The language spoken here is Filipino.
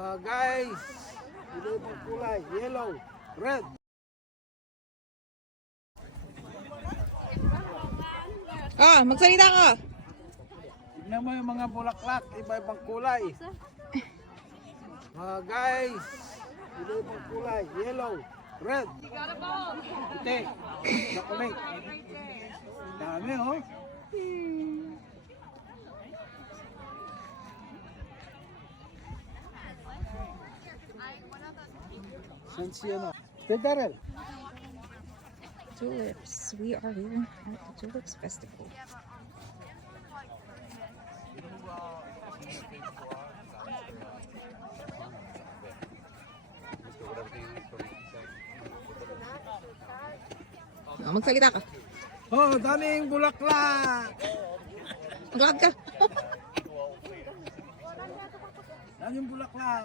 Guys, ito yung kulay, yellow, red. Magsalita ka. Tignan mo yung mga bulaklak, iba-ibang kulay. Guys, ito yung kulay, yellow, red. Puti, chocolate. Dami oh. San si ano? Darrell. Tulips. We are here at the Tulips Festival. Magsalita ka. Daming bulaklak. Maglakad ka. Daming bulaklak.